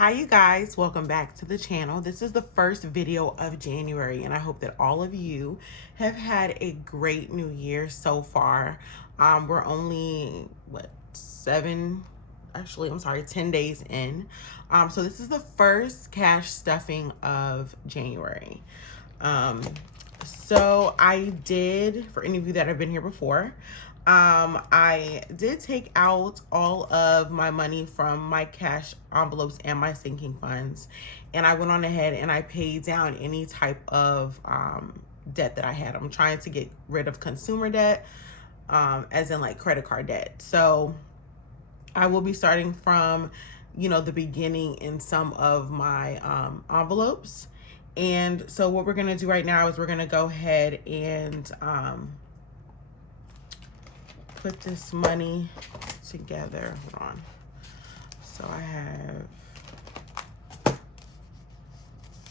Hi you guys, welcome back to the channel. This is the first video of January and I hope that all of you have had a great new year so far. We're only 10 days in. So this is the first cash stuffing of January. So I did, for any of you that have been here before, I did take out all of my money from my cash envelopes and my sinking funds, and I went on ahead and I paid down any type of debt that I had. I'm trying to get rid of consumer debt, as in like credit card debt. So I will be starting from, the beginning in some of my envelopes. And so what we're gonna do right now is we're gonna go ahead and put this money together. Hold on. So I have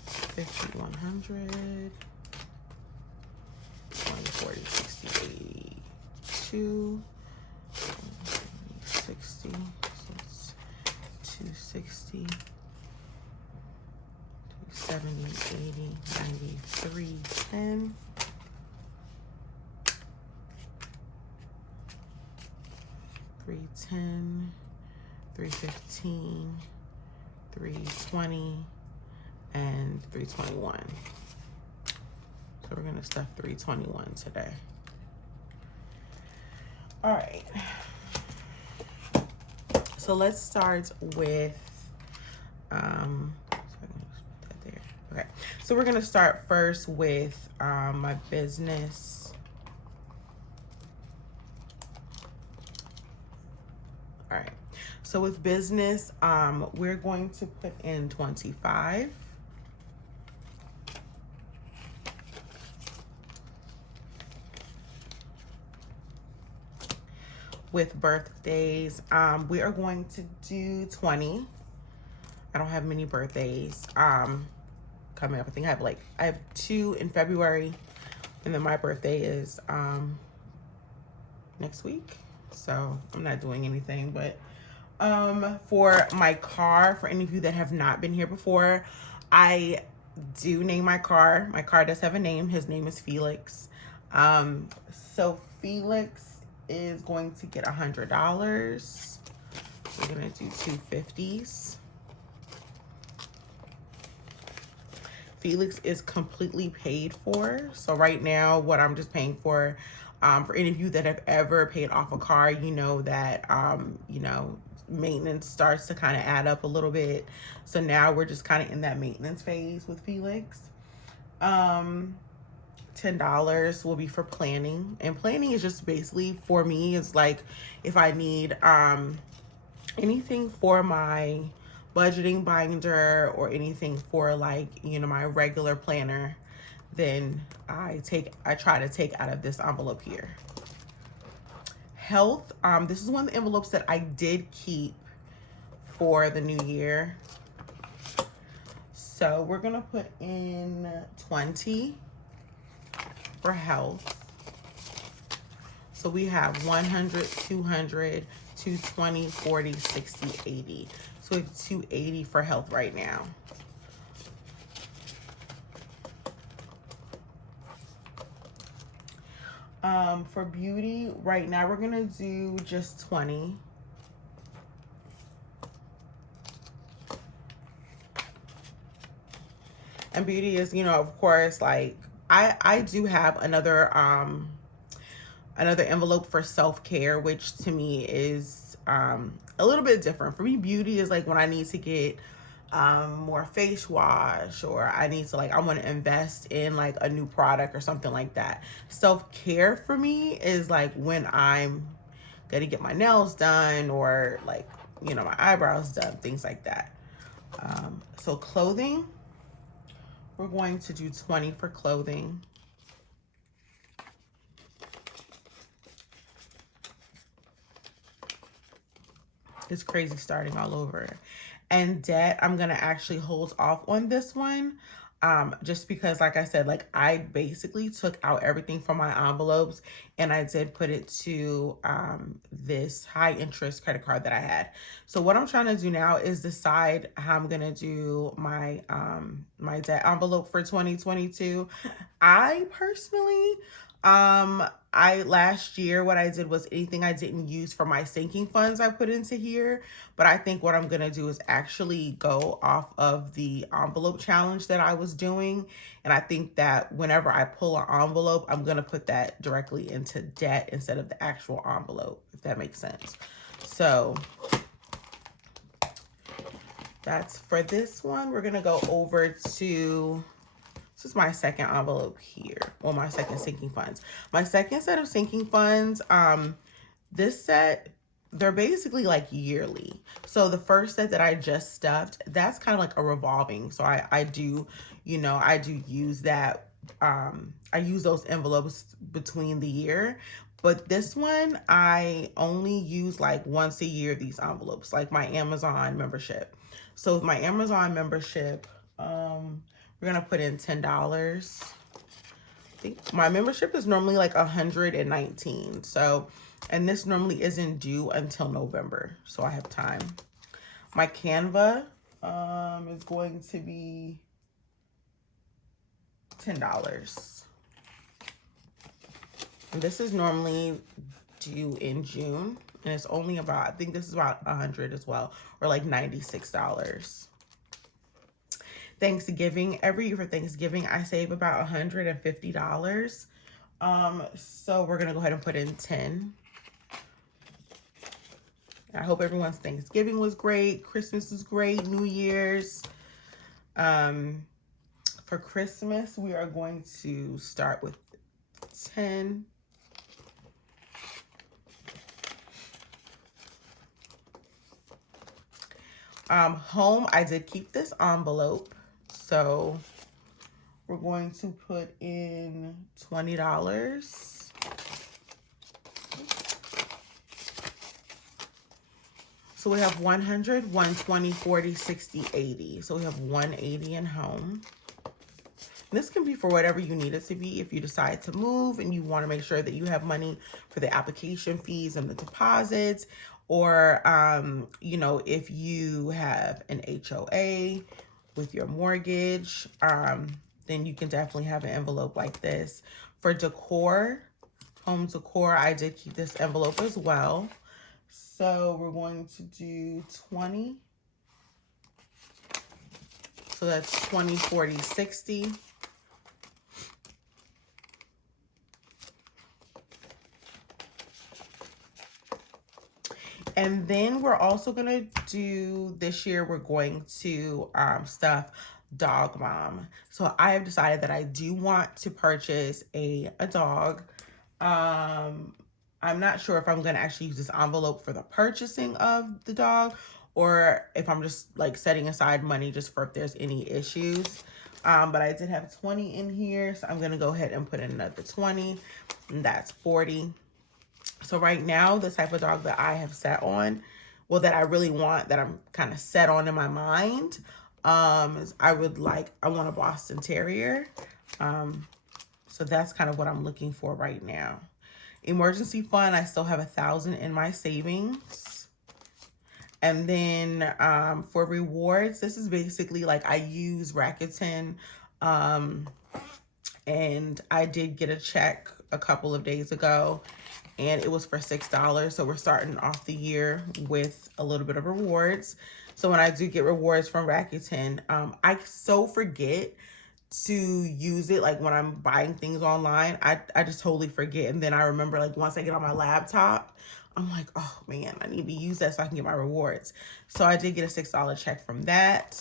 50, 100, 40, 60, 82, 60, so it's 260, 270, 80, 93, 10. 310, 315, 320, and 321. So we're gonna stuff 321 today. All right. So let's start with okay. So we're gonna start first with my business. All right, so with business, we're going to put in 25. With birthdays, we are going to do 20. I don't have many birthdays coming up. I think I have 2 in February, and then my birthday is next week. So I'm not doing anything, but for my car, for any of you that have not been here before, I do name my car. My car does have a name. His name is Felix. So Felix is going to get $100. We're gonna do 250s. Felix is completely paid for. So right now, what I'm just paying for any of you that have ever paid off a car, you know that, maintenance starts to kind of add up a little bit. So now we're just kind of in that maintenance phase with Felix. $10 will be for planning. And planning is just basically, for me, is like if I need anything for my budgeting binder or anything for like, my regular planner, then I try to take out of this envelope here. Health, this is one of the envelopes that I did keep for the new year. So we're gonna put in 20 for health. So we have 100, 200, 220, 40, 60, 80. So we have 280 for health right now. For beauty, right now we're gonna do just 20. And beauty is, of course, like I do have another envelope for self-care, which to me is a little bit different. For me, beauty is like when I need to get more face wash, or I need to I want to invest in like a new product or something like that. Self-care for me is like when I'm gonna get my nails done, or like, my eyebrows done, things like that. So clothing, we're going to do 20 for clothing. It's crazy starting all over. And debt, I'm gonna actually hold off on this one. Just because, like I said, like I basically took out everything from my envelopes and I did put it to this high interest credit card that I had. So what I'm trying to do now is decide how I'm gonna do my my debt envelope for 2022. I personally, I last year what I did was anything I didn't use for my sinking funds I put into here. But I think what I'm gonna do is actually go off of the envelope challenge that I was doing. And I think that whenever I pull an envelope, I'm gonna put that directly into debt instead of the actual envelope, if that makes sense. So that's for this one. We're gonna go over to, this is my second envelope here. Well, my second sinking funds. My second set of sinking funds, this set, they're basically like yearly. So the first set that I just stuffed, that's kind of like a revolving. So I do, you know, I do use that. I use those envelopes between the year. But this one, I only use like once a year, these envelopes, like my Amazon membership. So with my Amazon membership, we're gonna put in $10. I think my membership is normally like 119. So, and this normally isn't due until November, so I have time. My Canva is going to be $10. And this is normally due in June, and it's only about, I think this is about 100 as well, or like $96. Thanksgiving, every year for Thanksgiving, I save about $150. So we're gonna go ahead and put in 10. I hope everyone's Thanksgiving was great. Christmas was great. New Year's. For Christmas, we are going to start with 10. Home, I did keep this envelope. So we're going to put in $20. So we have 100, 120, 40, 60, 80. So we have 180 in home. This can be for whatever you need it to be. If you decide to move and you want to make sure that you have money for the application fees and the deposits, or, you know, if you have an HOA with your mortgage, then you can definitely have an envelope like this. For decor, home decor, I did keep this envelope as well. So we're going to do 20. So that's 20, 40, 60. And then we're also gonna do, this year, we're going to stuff Dog Mom. So I have decided that I do want to purchase a dog. I'm not sure if I'm gonna actually use this envelope for the purchasing of the dog, or if I'm just like setting aside money just for if there's any issues. But I did have 20 in here, so I'm gonna go ahead and put in another 20, and that's 40. So right now, the type of dog that I have set on, well, that I really want, that I'm kind of set on in my mind, is I want a Boston Terrier. So that's kind of what I'm looking for right now. Emergency fund, I still have 1,000 in my savings. And then for rewards, this is basically like I use Rakuten, and I did get a check a couple of days ago, and it was for $6. So we're starting off the year with a little bit of rewards. So when I do get rewards from Rakuten, I so forget to use it. Like when I'm buying things online, I just totally forget. And then I remember, like, once I get on my laptop, I'm like, oh man, I need to use that so I can get my rewards. So I did get a $6 check from that.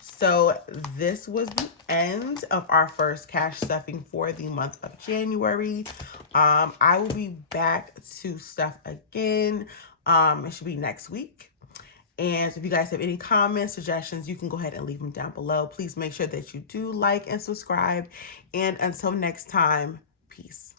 So this was the end of our first cash stuffing for the month of January. I will be back to stuff again. It should be next week. And if you guys have any comments, suggestions, you can go ahead and leave them down below. Please make sure that you do like and subscribe. And until next time, peace.